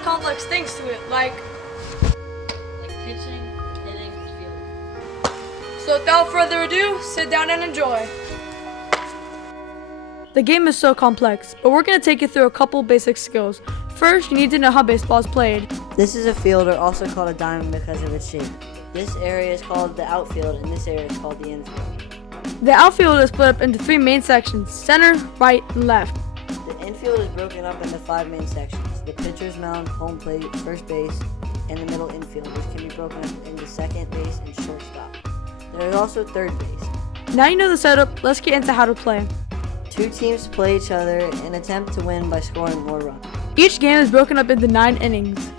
of complex things to it, like pitching, hitting, fielding. So without further ado, sit down and enjoy. The game is so complex, but we're going to take you through a couple basic skills. First, you need to know how baseball is played. This is a fielder, also called a diamond because of its shape. This area is called the outfield, and this area is called the infield. The outfield is split up into 3 main sections: center, right, and left. The infield is broken up into 5 main sections: the pitcher's mound, home plate, first base, and the middle infield, which can be broken up into second base and shortstop. There is also third base. Now you know the setup, let's get into how to play. 2 teams play each other and attempt to win by scoring more runs. Each game is broken up into 9 innings.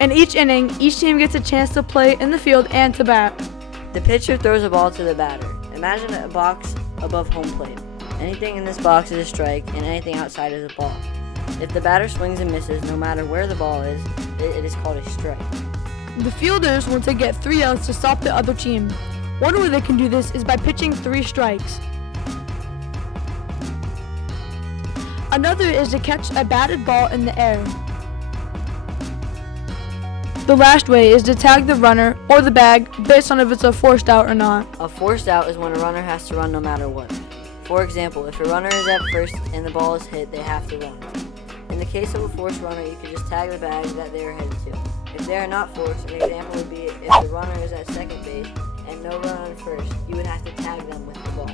In each inning, each team gets a chance to play in the field and to bat. The pitcher throws a ball to the batter. Imagine a box above home plate. Anything in this box is a strike, and anything outside is a ball. If the batter swings and misses, no matter where the ball is, it is called a strike. The fielders want to get 3 outs to stop the other team. One way they can do this is by pitching 3 strikes. Another is to catch a batted ball in the air. The last way is to tag the runner or the bag based on if it's a forced out or not. A forced out is when a runner has to run no matter what. For example, if a runner is at first and the ball is hit, they have to run. In the case of a forced runner, you can just tag the bag that they are headed to. If they are not forced, an example would be if the runner is at second base and no runner on first, you would have to tag them with the ball.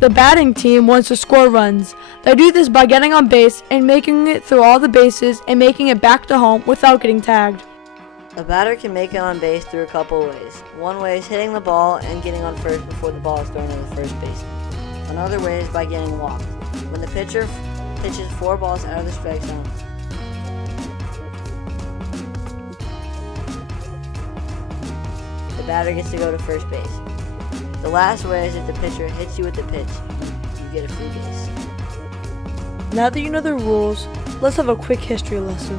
The batting team wants to score runs. They do this by getting on base and making it through all the bases and making it back to home without getting tagged. A batter can make it on base through a couple ways. One way is hitting the ball and getting on first before the ball is thrown to the first baseman. Another way is by getting walked. When the pitcher pitches 4 balls out of the strike zone, the batter gets to go to first base. The last way is if the pitcher hits you with the pitch, you get a free base. Now that you know the rules, let's have a quick history lesson.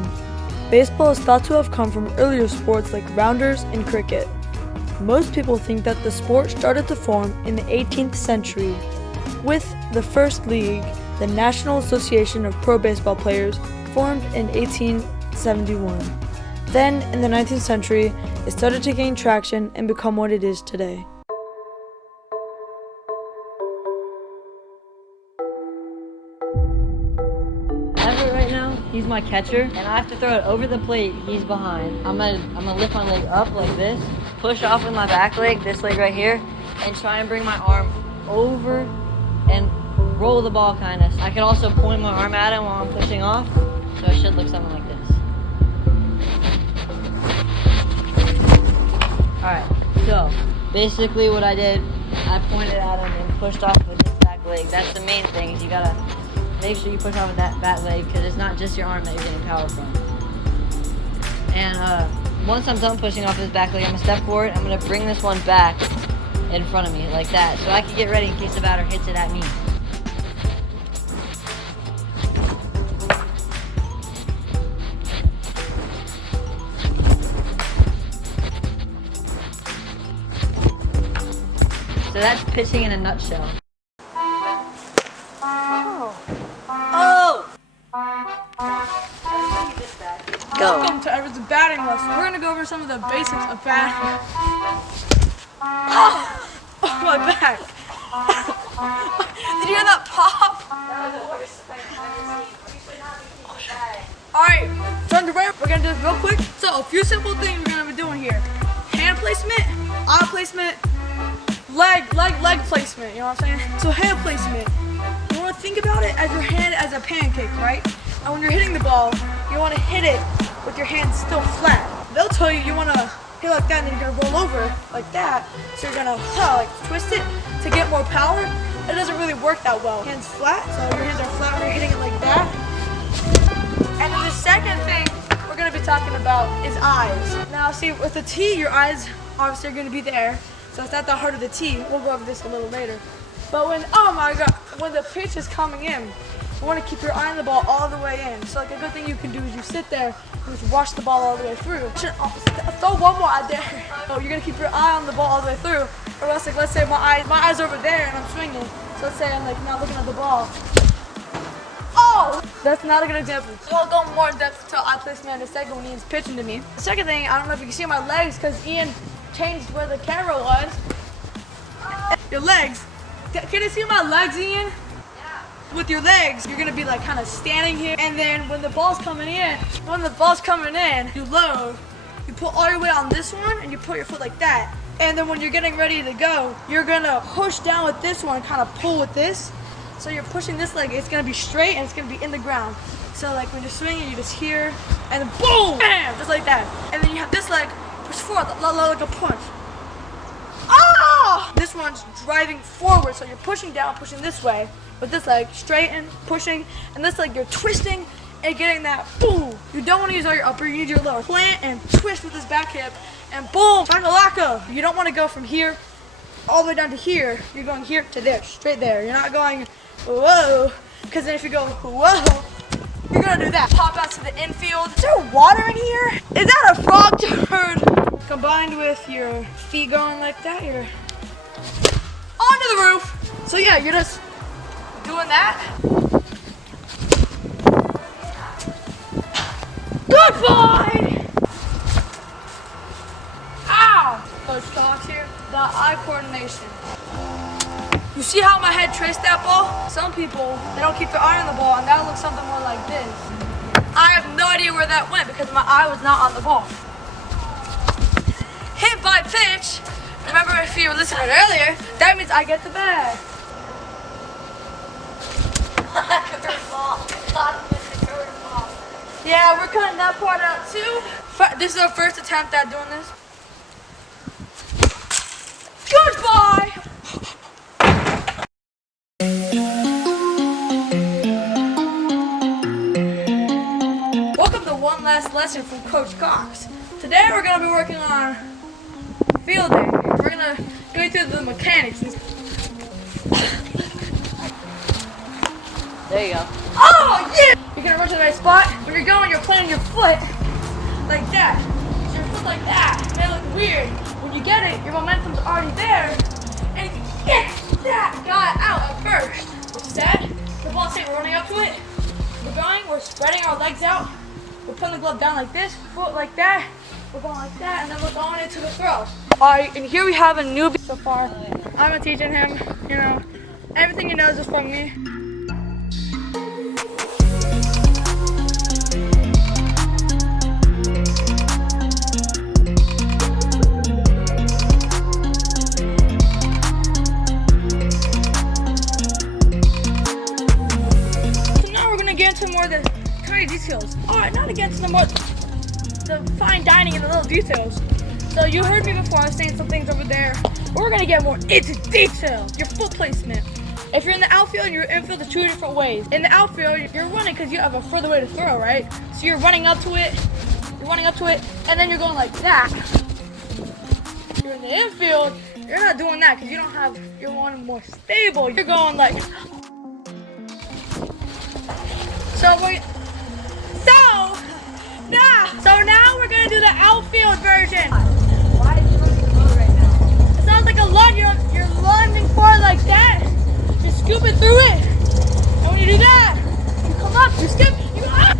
Baseball is thought to have come from earlier sports like rounders and cricket. Most people think that the sport started to form in the 18th century with the first league, the National Association of Pro Baseball Players, formed in 1871. Then, in the 19th century, it started to gain traction and become what it is today. Right now, he's my catcher, and I have to throw it over the plate. He's behind. I'm gonna lift my leg up like this, push off with my back leg, this leg right here, and try and bring my arm over and roll the ball kind of. I can also point my arm at him while I'm pushing off, so it should look something like this. Alright, so basically what I did, I pointed at him and pushed off with his back leg. That's the main thing, is you gotta make sure you push off with that back leg, because it's not just your arm that you're getting power from. And once I'm done pushing off his back leg, I'm gonna step forward. I'm gonna bring this one back in front of me like that, so I can get ready in case the batter hits it at me. So that's pitching in a nutshell. Go. Welcome to Everett's batting lesson. We're gonna go over some of the basics of batting. Oh, my back. Did you hear that pop? That was the worst thing I've ever seen. Alright, turn to right. We're gonna do this real quick. So, a few simple things we're gonna be doing here. Hand placement, eye placement, leg placement, you know what I'm saying? So, hand placement. You wanna think about it as your hand as a pancake, right? And when you're hitting the ball, you wanna hit it with your hands still flat. They'll tell you wanna hit like that, and then you're gonna roll over like that. So you're gonna like twist it to get more power. It doesn't really work that well. Hands flat, so your hands are flat when you're hitting it like that. And then the second thing we're gonna be talking about is eyes. Now see, with the tee, your eyes obviously are gonna be there. So it's not the heart of the tee. We'll go over this a little later. But when, oh my God, when the pitch is coming in, you want to keep your eye on the ball all the way in. So like a good thing you can do is you sit there and just watch the ball all the way through. Throw one more out there. So you're gonna keep your eye on the ball all the way through. Or else, like, let's say my eye's over there and I'm swinging. So let's say I'm like not looking at the ball. Oh, that's not a good example. So I'll go more in depth to eye eye placement in a second when Ian's pitching to me. The second thing, I don't know if you can see my legs because Ian changed where the camera was. Your legs. Can you see my legs, Ian? With your legs, you're gonna be like kind of standing here, and then when the ball's coming in, you load, you put all your weight on this one, and you put your foot like that. And then when you're getting ready to go, you're gonna push down with this one, kind of pull with this. So you're pushing this leg, it's gonna be straight and it's gonna be in the ground. So like when you're swinging, you just hear, and then boom, bam, just like that. And then you have this leg push forward, like a punch. Ah! This one's driving forward, so you're pushing down, pushing this way. With this leg, straighten, pushing, and this leg you're twisting and getting that boom. You don't want to use all your upper, you need your lower. Plant and twist with this back hip, and boom, shakalaka. You don't want to go from here all the way down to here. You're going here to there, straight there. You're not going whoa, because then if you go whoa, you're gonna do that. Pop out to the infield. Is there water in here? Is that a frog turd? Combined with your feet going like that, you're onto the roof. So yeah, you're just doing that. Good boy! Ow! Coach Cox here. The eye coordination. You see how my head traced that ball? Some people, they don't keep their eye on the ball, and that looks something more like this. I have no idea where that went because my eye was not on the ball. Hit by pitch. Remember, if you were listening earlier, that means I get the bag. Yeah, we're cutting that part out too. This is our first attempt at doing this. Goodbye! Welcome to one last lesson from Coach Cox. Today we're going to be working on fielding. We're going to go through the mechanics. There you go. Oh, yeah! You're gonna run to the right spot. When you're going, you're planting your foot like that. Use your foot like that. It may look weird. When you get it, your momentum's already there. And you get that guy out at first. Instead, the ball's safe. We're running up to it. We're going, we're spreading our legs out. We're putting the glove down like this, foot like that. We're going like that, and then we're going into the throw. Alright, and here we have a newbie so far. I'm teaching him, everything he knows is from me. Get into more of the tiny details. Alright, now to get into the fine dining and the little details. So you heard me before, I was saying some things over there. We're gonna get more into detail. Your foot placement. If you're in the outfield and you're infield, there's two different ways. In the outfield, you're running because you have a further way to throw, right? So you're running up to it, and then you're going like that. You're in the infield, you're not doing that because you're wanting more stable. You're going like. So now we're gonna do the outfield version. Why did you look at the road right now? It sounds like a lunge. You're lunging forward like that. You're scooping through it. And when you do that, you come up, you skip, you go up.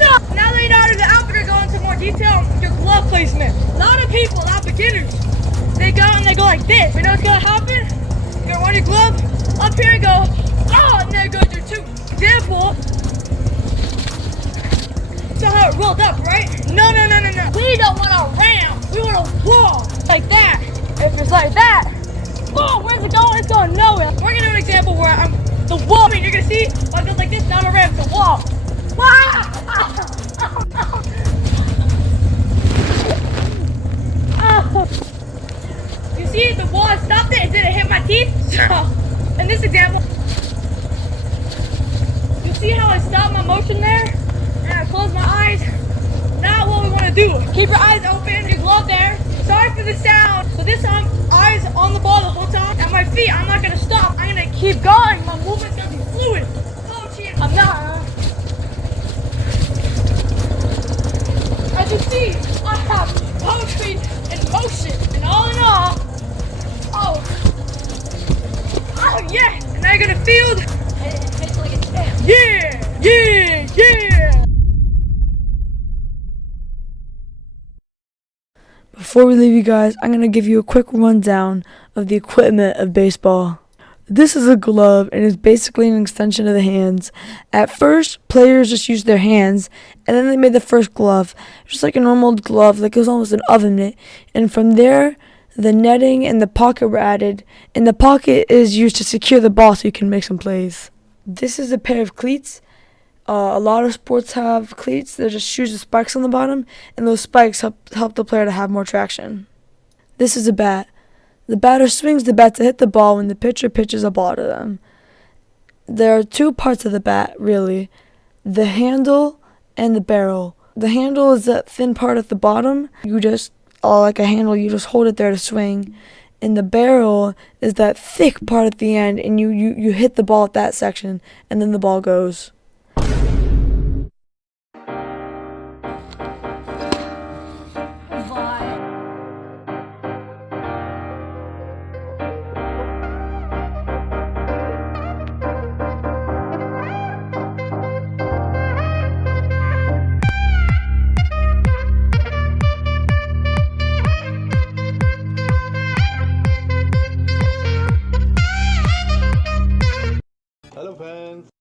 No. Now that you know how to do the outfield, you're going into more detail on your glove placement. A lot of people, not beginners, they go like this. You know what's gonna happen? You're gonna run your glove up here and go, oh, and there goes your two. Example. So how it rolled up, right? No. We don't want to ram. We want to wall like that. If it's like that, oh, where's it going? It's going nowhere. We're gonna do an example where I'm the wall. I mean, you're gonna see when it goes like this. Now I'm gonna ram the wall. You see, the wall stopped it. It didn't hit my teeth. So, in this example, you see how I stopped my motion there? And I close my eyes. Now what we want to do, keep your eyes open, your glove there. Sorry for the sound. So this time, eyes on the ball the whole time. And my feet, I'm not going to stop. I'm going to keep going. My movement's going to be fluid. I'm not. As you see, I have poetry in motion. And all in all, oh yeah. And now you're going to field. It hits like a champ. Yeah. Before we leave you guys, I'm going to give you a quick rundown of the equipment of baseball. This is a glove and is basically an extension of the hands. At first, players just used their hands, and then they made the first glove, just like a normal glove that goes on with an oven mitt. And from there, the netting and the pocket were added, and the pocket is used to secure the ball so you can make some plays. This is a pair of cleats. A lot of sports have cleats. They're just shoes with spikes on the bottom, and those spikes help the player to have more traction. This is a bat. The batter swings the bat to hit the ball when the pitcher pitches a ball to them. There are two parts of the bat, really. The handle and the barrel. The handle is that thin part at the bottom. You just, like a handle, you just hold it there to swing. And the barrel is that thick part at the end, and you hit the ball at that section, and then the ball goes. Hello fans.